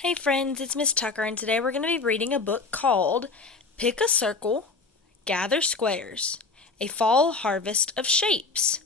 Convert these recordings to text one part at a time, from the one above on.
Hey friends, it's Miss Tucker, and today we're going to be reading a book called Pick a Circle, Gather Squares, A Fall Harvest of Shapes.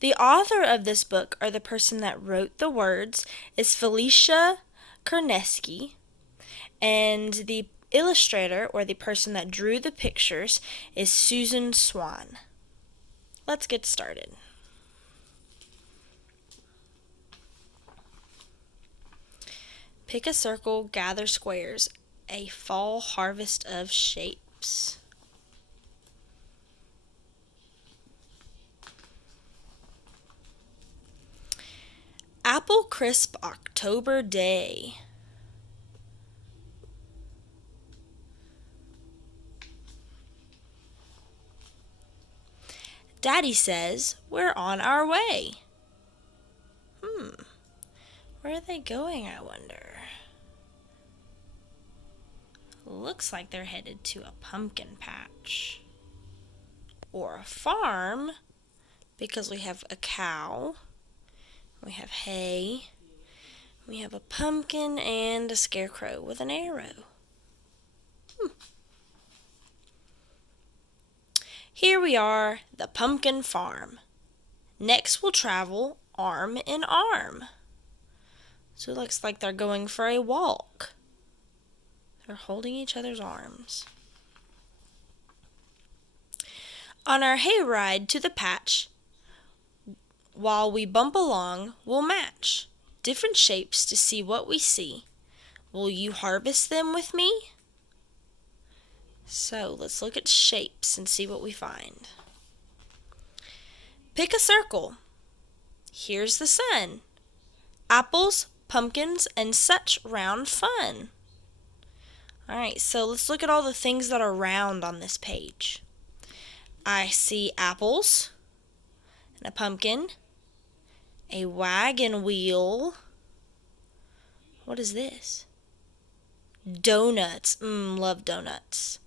The author of this book, or the person that wrote the words, is Felicia Chernesky, and the illustrator, or the person that drew the pictures, is Susan Swan. Let's get started. Pick a circle, gather squares, a fall harvest of shapes. Apple crisp October day. Daddy says we're on our way. Where are they going, I wonder? Looks like they're headed to a pumpkin patch. Or a farm, because we have a cow, we have hay, we have a pumpkin and a scarecrow with an arrow. Here we are, the pumpkin farm. Next we'll travel arm in arm. So it looks like they're going for a walk. They're holding each other's arms. On our hayride to the patch, while we bump along, we'll match different shapes to see what we see. Will you harvest them with me? So let's look at shapes and see what we find. Pick a circle. Here's the sun. Apples, pumpkins, and such round fun. Alright, so let's look at all the things that are round on this page. I see apples, and a pumpkin, a wagon wheel. What is this? Donuts. Love donuts.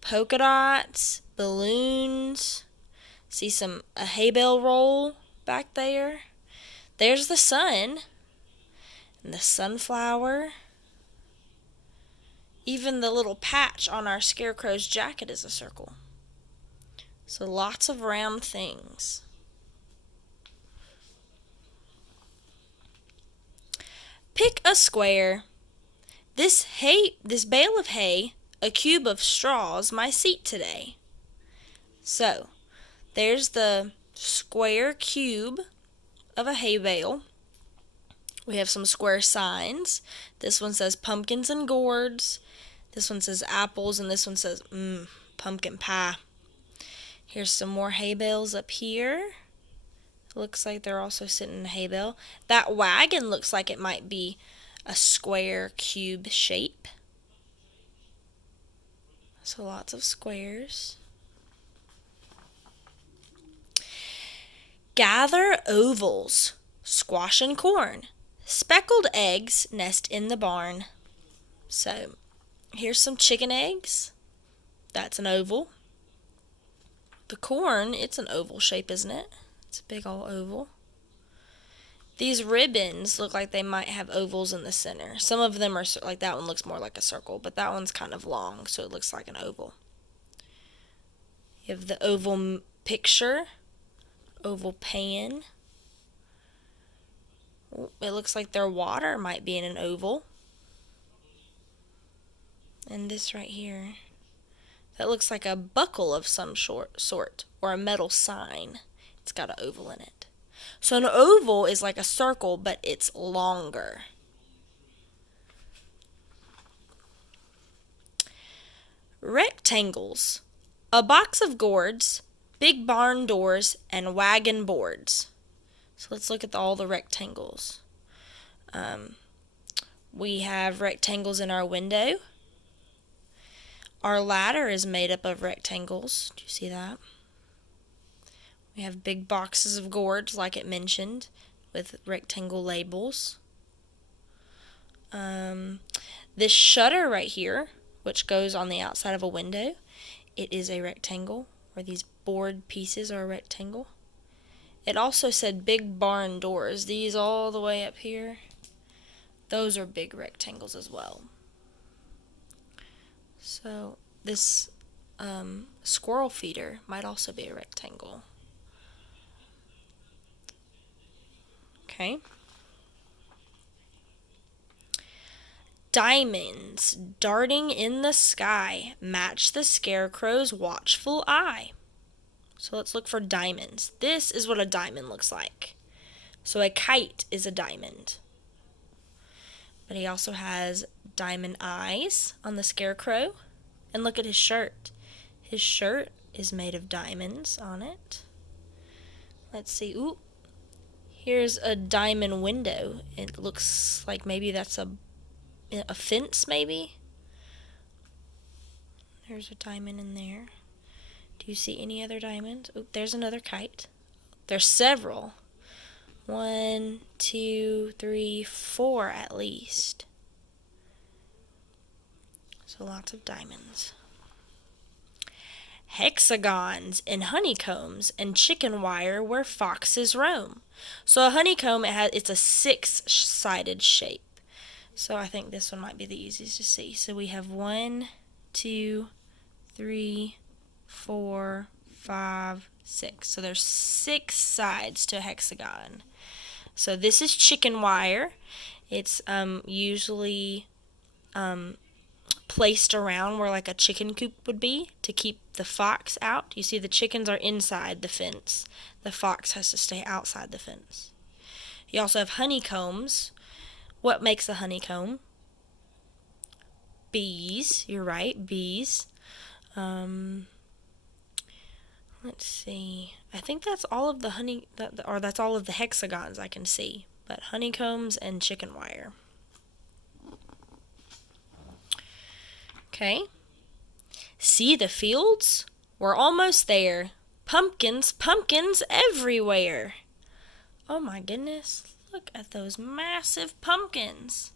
Polka dots, balloons. See a hay bale roll back there. There's the sun and the sunflower. Even the little patch on our scarecrow's jacket is a circle. So lots of round things. Pick a square. This bale of hay, a cube of straws, my seat today. So, there's the square cube of a hay bale. We have some square signs. This one says pumpkins and gourds. This one says apples, and this one says pumpkin pie. Here's some more hay bales up here. Looks like they're also sitting in a hay bale. That wagon looks like it might be a square cube shape. So lots of squares. Gather ovals, squash and corn. Speckled eggs nest in the barn. So here's some chicken eggs. That's an oval. The corn, it's an oval shape, isn't it? It's a big old oval. These ribbons look like they might have ovals in the center. Some of them are like that one looks more like a circle, but that one's kind of long, so it looks like an oval. You have the oval picture, oval pan. It looks like their water might be in an oval. And this right here, that looks like a buckle of some sort, or a metal sign. It's got an oval in it. So an oval is like a circle, but it's longer. Rectangles. A box of gourds, big barn doors, and wagon boards. So let's look at all the rectangles. We have rectangles in our window. Our ladder is made up of rectangles. Do you see that? We have big boxes of gourds, like it mentioned, with rectangle labels. This shutter right here, which goes on the outside of a window, it is a rectangle, or these board pieces are a rectangle. It also said big barn doors. These all the way up here, Those are big rectangles as well. So this squirrel feeder might also be a rectangle. Okay. Diamonds darting in the sky match the scarecrow's watchful eye. So let's look for diamonds. This is what a diamond looks like. So a kite is a diamond. But he also has diamond eyes on the scarecrow. And look at his shirt. His shirt is made of diamonds on it. Let's see. Ooh. Here's a diamond window. It looks like maybe that's a fence, maybe. There's a diamond in there. Do you see any other diamonds? Oh, there's another kite. There's several. 1, 2, 3, 4 at least. So lots of diamonds. Hexagons and honeycombs and chicken wire where foxes roam. So a honeycomb, it's a 6-sided shape. So I think this one might be the easiest to see. So we have 1, 2, 3, 4, 5, 6. So there's 6 sides to a hexagon. So this is chicken wire. It's usually placed around where like a chicken coop would be to keep the fox out. You see the chickens are inside the fence. The fox has to stay outside the fence. You also have honeycombs. What makes a honeycomb? Bees. You're right, bees. Let's see. I think that's all of the that's all of the hexagons I can see. But honeycombs and chicken wire. Okay. See the fields? We're almost there. Pumpkins, pumpkins everywhere. Oh my goodness. Look at those massive pumpkins.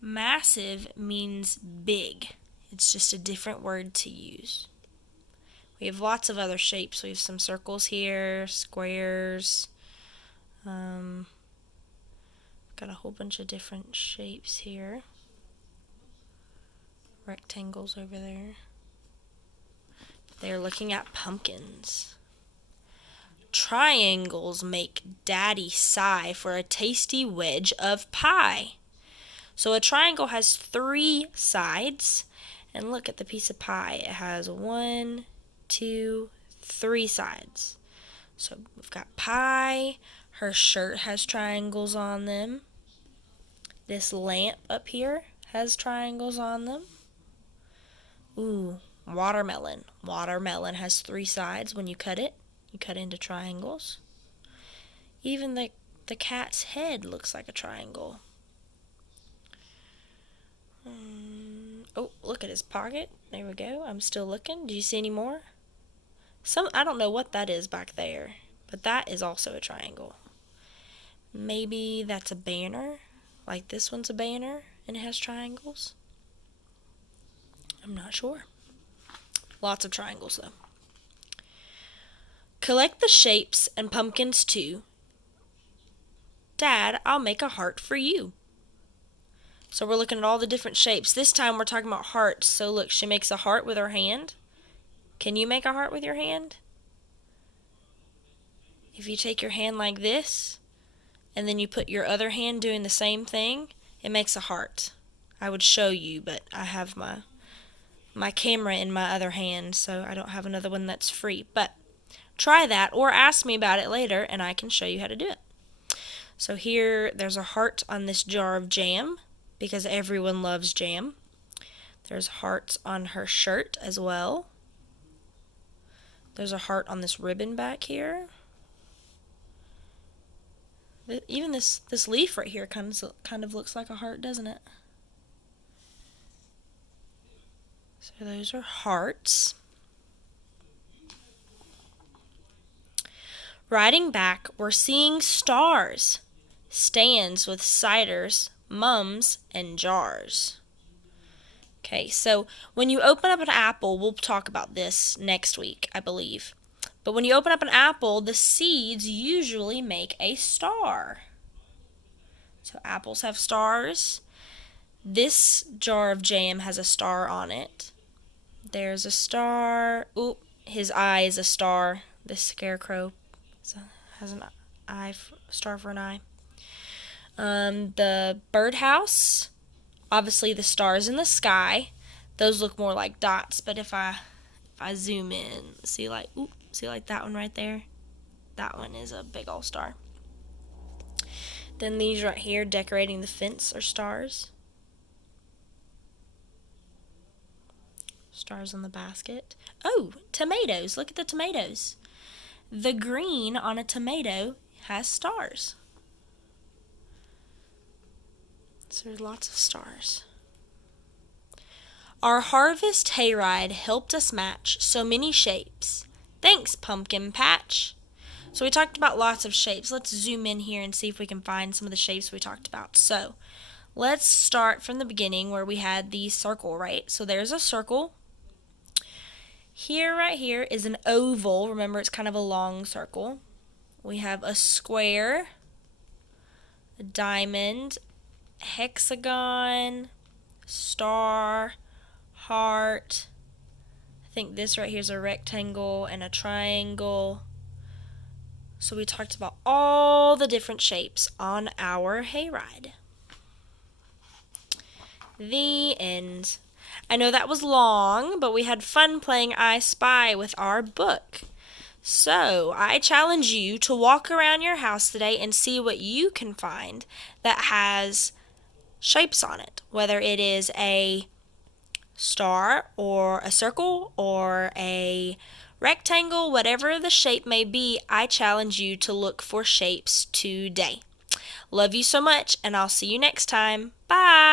Massive means big. It's just a different word to use. We have lots of other shapes. We have some circles here, squares. Got a whole bunch of different shapes here. Rectangles over there. They're looking at pumpkins. Triangles make Daddy sigh for a tasty wedge of pie. So a triangle has 3 sides. And look at the piece of pie. It has 1, 2, 3 sides. So we've got pie. Her shirt has triangles on them. This lamp up here has triangles on them. Ooh, watermelon. Watermelon has 3 sides when you cut it. You cut into triangles. Even the cat's head looks like a triangle. Oh, look at his pocket. There we go. I'm still looking. Do you see any more? I don't know what that is back there, but that is also a triangle. Maybe that's a banner. Like this one's a banner and it has triangles. I'm not sure. Lots of triangles though. Collect the shapes and pumpkins too. Dad, I'll make a heart for you. So we're looking at all the different shapes. This time we're talking about hearts. So look, she makes a heart with her hand. Can you make a heart with your hand? If you take your hand like this, and then you put your other hand doing the same thing, it makes a heart. I would show you, but I have my camera in my other hand, so I don't have another one that's free. But try that, or ask me about it later, and I can show you how to do it. So here, there's a heart on this jar of jam, because everyone loves jam. There's hearts on her shirt as well. There's a heart on this ribbon back here. Even this leaf right here kind of looks like a heart, doesn't it? So those are hearts. Riding back, we're seeing stars. Stands with ciders, mums, and jars. Okay, so when you open up an apple, we'll talk about this next week, I believe. But when you open up an apple, the seeds usually make a star. So apples have stars. This jar of jam has a star on it. There's a star. Oop, his eye is a star. This scarecrow has an star for an eye. The birdhouse, obviously the stars in the sky. Those look more like dots, but if I zoom in, see like that one right there? That one is a big old star. Then these right here decorating the fence are stars. Stars on the basket. Oh, tomatoes. Look at the tomatoes. The green on a tomato has stars. So there's lots of stars. Our harvest hayride helped us match so many shapes. Thanks, pumpkin patch. So we talked about lots of shapes. Let's zoom in here and see if we can find some of the shapes we talked about. So let's start from the beginning where we had the circle, right? So there's a circle. Here, right here, is an oval. Remember, it's kind of a long circle. We have a square, a diamond, hexagon, star, heart. I think this right here is a rectangle and a triangle. So we talked about all the different shapes on our hayride. The end. I know that was long, but we had fun playing I Spy with our book. So I challenge you to walk around your house today and see what you can find that has shapes on it, whether it is a star or a circle or a rectangle, whatever the shape may be. I challenge you to look for shapes today. Love you so much, and I'll see you next time. Bye!